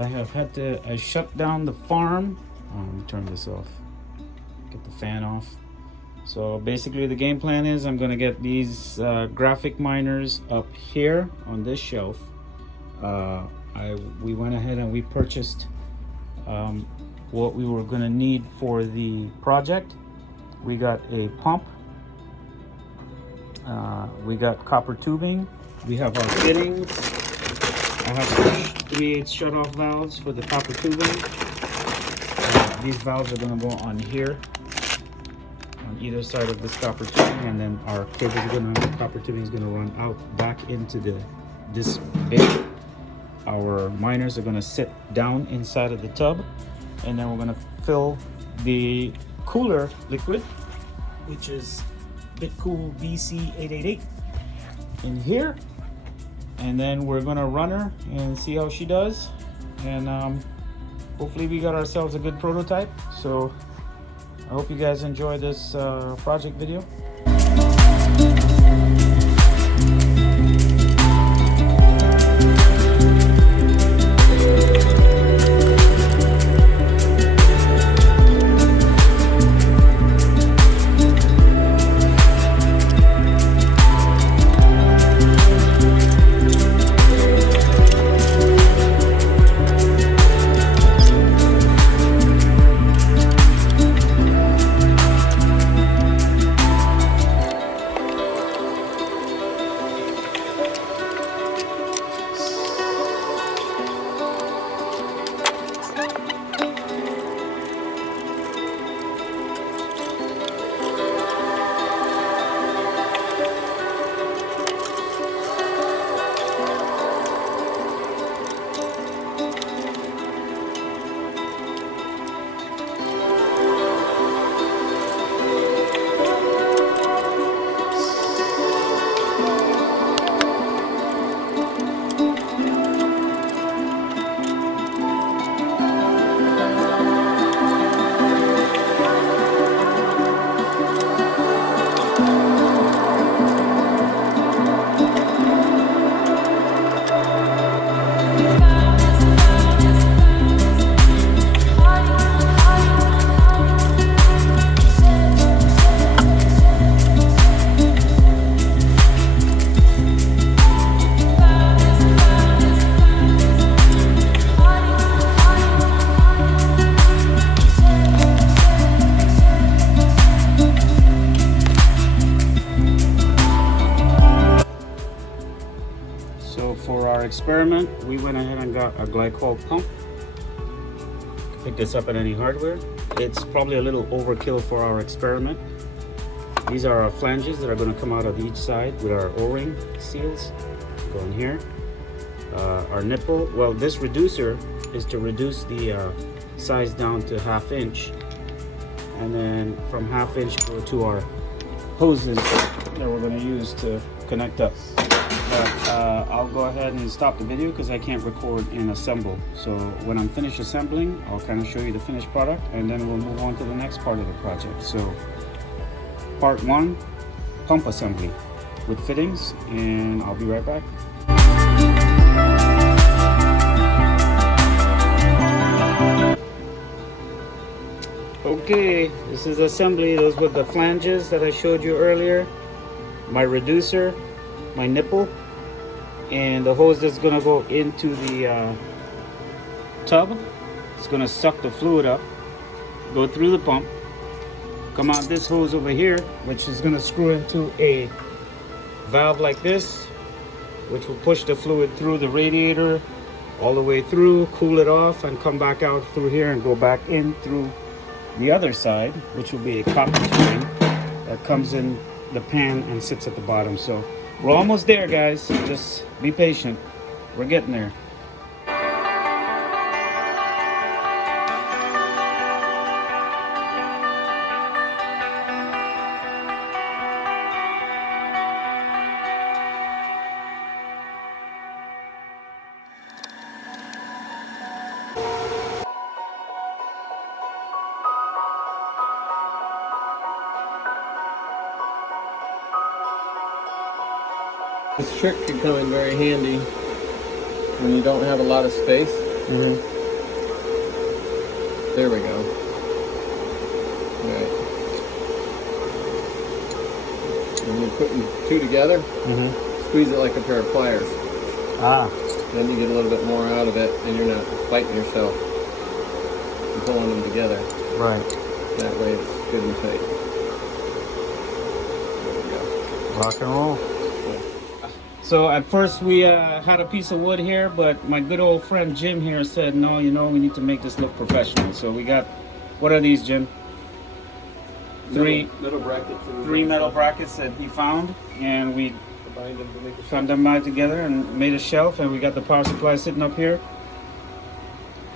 I shut down the farm. Let me turn this off. Get the fan off. So basically the game plan is I'm gonna get these graphic miners up here on this shelf. We went ahead and we purchased what we were gonna need for the project. We got a pump. We got copper tubing. We have our fittings. I have 3/8 shut-off valves for the copper tubing. These valves are going to go on here, on either side of this copper tubing, and then our copper tubing is going to run out back into this bin. Our miners are going to sit down inside of the tub, and then we're going to fill the cooler liquid, which is BitCool BC888, in here, and then we're gonna run her and see how she does, and hopefully we got ourselves a good prototype. So I hope you guys enjoy this project video. For our experiment, we went ahead and got a glycol pump. Pick this up at any hardware. It's probably a little overkill for our experiment. These are our flanges that are going to come out of each side with our O-ring seals going here. Our nipple, well, this reducer is to reduce the size down to 1/2 inch, and then from 1/2 inch go to our hoses that we're going to use to connect up. I'll go ahead and stop the video because I can't record and assemble. So when I'm finished assembling, I'll kind of show you the finished product, and then we'll move on to the next part of the project. So part 1, pump assembly with fittings, and I'll be right back. Okay, this is assembly. Those were the flanges that I showed you earlier, my reducer, my nipple, and the hose that's gonna go into the tub. It's gonna suck the fluid up, go through the pump, come out this hose over here, which is gonna screw into a valve like this, which will push the fluid through the radiator all the way through, cool it off, and come back out through here and go back in through the other side, which will be a copper tubing that comes in the pan and sits at the bottom. So we're almost there, guys. Just be patient. We're getting there. This trick could come in very handy when you don't have a lot of space. There we go. Right. And you're putting two together, squeeze it like a pair of pliers. Then you get a little bit more out of it, and you're not fighting yourself and pulling them together. Right. That way it's good and tight. There we go. Rock and roll. So at first we had a piece of wood here, but my good old friend Jim here said, no, you know, we need to make this look professional. So we got, what are these, Jim? Three metal brackets that he found, and we combined them together and made a shelf, and we got the power supply sitting up here.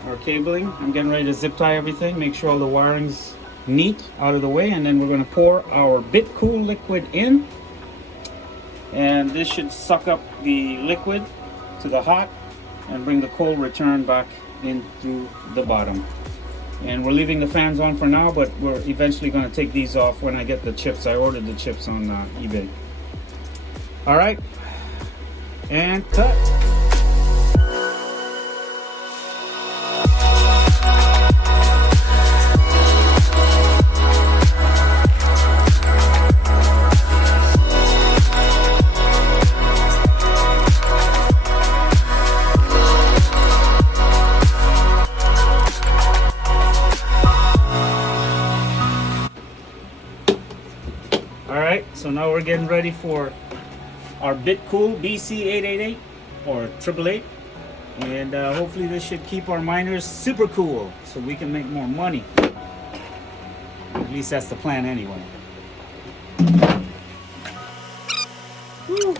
Our cabling, I'm getting ready to zip tie everything, make sure all the wiring's neat out of the way, and then we're going to pour our BitCool liquid in. And this should suck up the liquid to the hot and bring the cold return back in through the bottom. And we're leaving the fans on for now, but we're eventually going to take these off when I get the chips. I ordered the chips on eBay. All right, and cut. So now we're getting ready for our BitCool BC888 or 888, and hopefully this should keep our miners super cool so we can make more money. At least that's the plan anyway. Woo.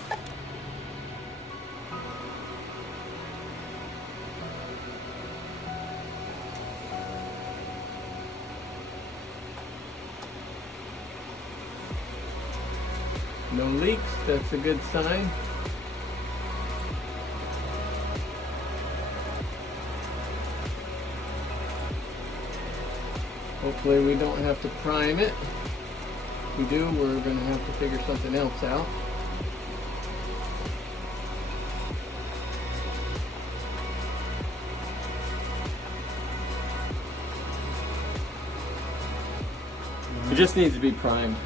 No leaks, that's a good sign. Hopefully we don't have to prime it. If we do, we're going to have to figure something else out. It just needs to be primed.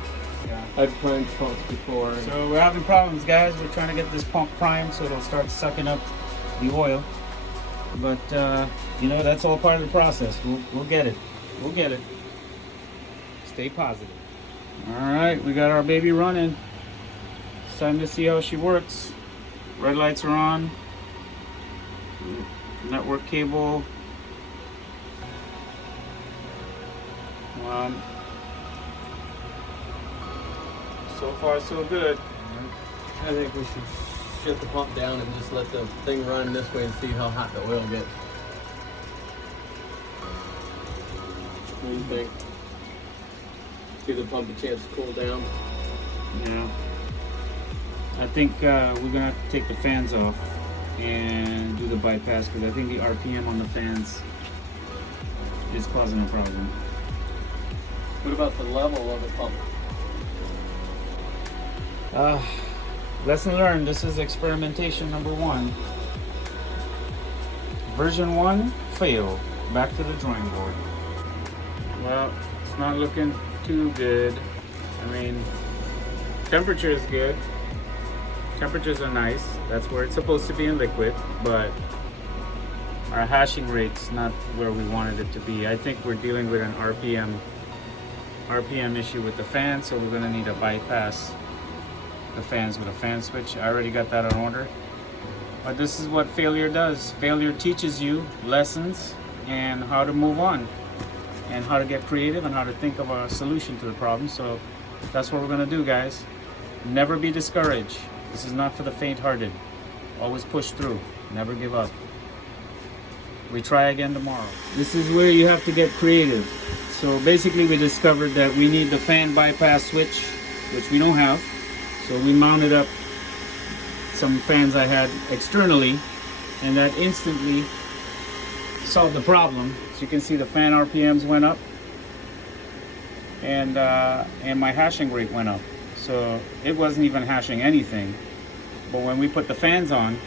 Yeah. I've primed pumps before. So we're having problems, guys. We're trying to get this pump primed so it'll start sucking up the oil. But you know, that's all part of the process. We'll get it. We'll get it. Stay positive. All right, we got our baby running. It's time to see how she works. Red lights are on. Network cable. So far, so good. I think we should shut the pump down and just let the thing run this way and see how hot the oil gets. What do you think? Give the pump a chance to cool down. Yeah. I think we're gonna have to take the fans off and do the bypass because I think the RPM on the fans is causing a problem. What about the level of the pump? Lesson learned. This is experimentation number 1. Version 1 failed. Back to the drawing board. Well, it's not looking too good. I mean, temperature is good. Temperatures are nice. That's where it's supposed to be in liquid, but our hashing rate's not where we wanted it to be. I think we're dealing with an RPM issue with the fan, so we're gonna need to bypass the fans with a fan switch. I already got that on order. But this is what failure does. Failure teaches you lessons and how to move on and how to get creative and how to think of a solution to the problem. So that's what we're gonna do, guys. Never be discouraged. This is not for the faint-hearted. Always push through. Never give up. We try again tomorrow. This is where you have to get creative. So basically we discovered that we need the fan bypass switch, which we don't have. So we mounted up some fans I had externally, and that instantly solved the problem. So you can see the fan RPMs went up, and my hashing rate went up. So it wasn't even hashing anything. But when we put the fans on,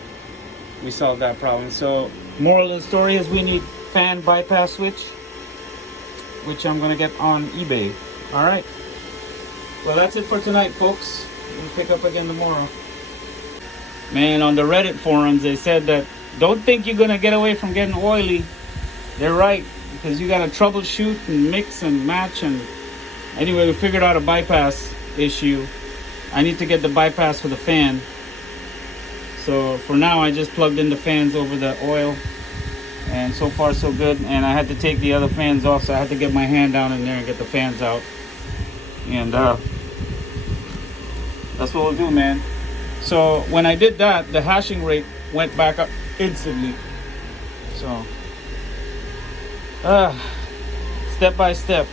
we solved that problem. So moral of the story is we need fan bypass switch, which I'm gonna get on eBay. All right. Well, that's it for tonight, folks. We'll pick up again tomorrow. Man, on the Reddit forums, they said that don't think you're gonna get away from getting oily. They're right, because you gotta troubleshoot and mix and match. And anyway, we figured out a bypass issue. I need to get the bypass for the fan. So for now, I just plugged in the fans over the oil, and so far so good. And I had to take the other fans off, so I had to get my hand down in there and get the fans out. And that's what we'll do, man. So when I did that, the hashing rate went back up instantly. So step by step.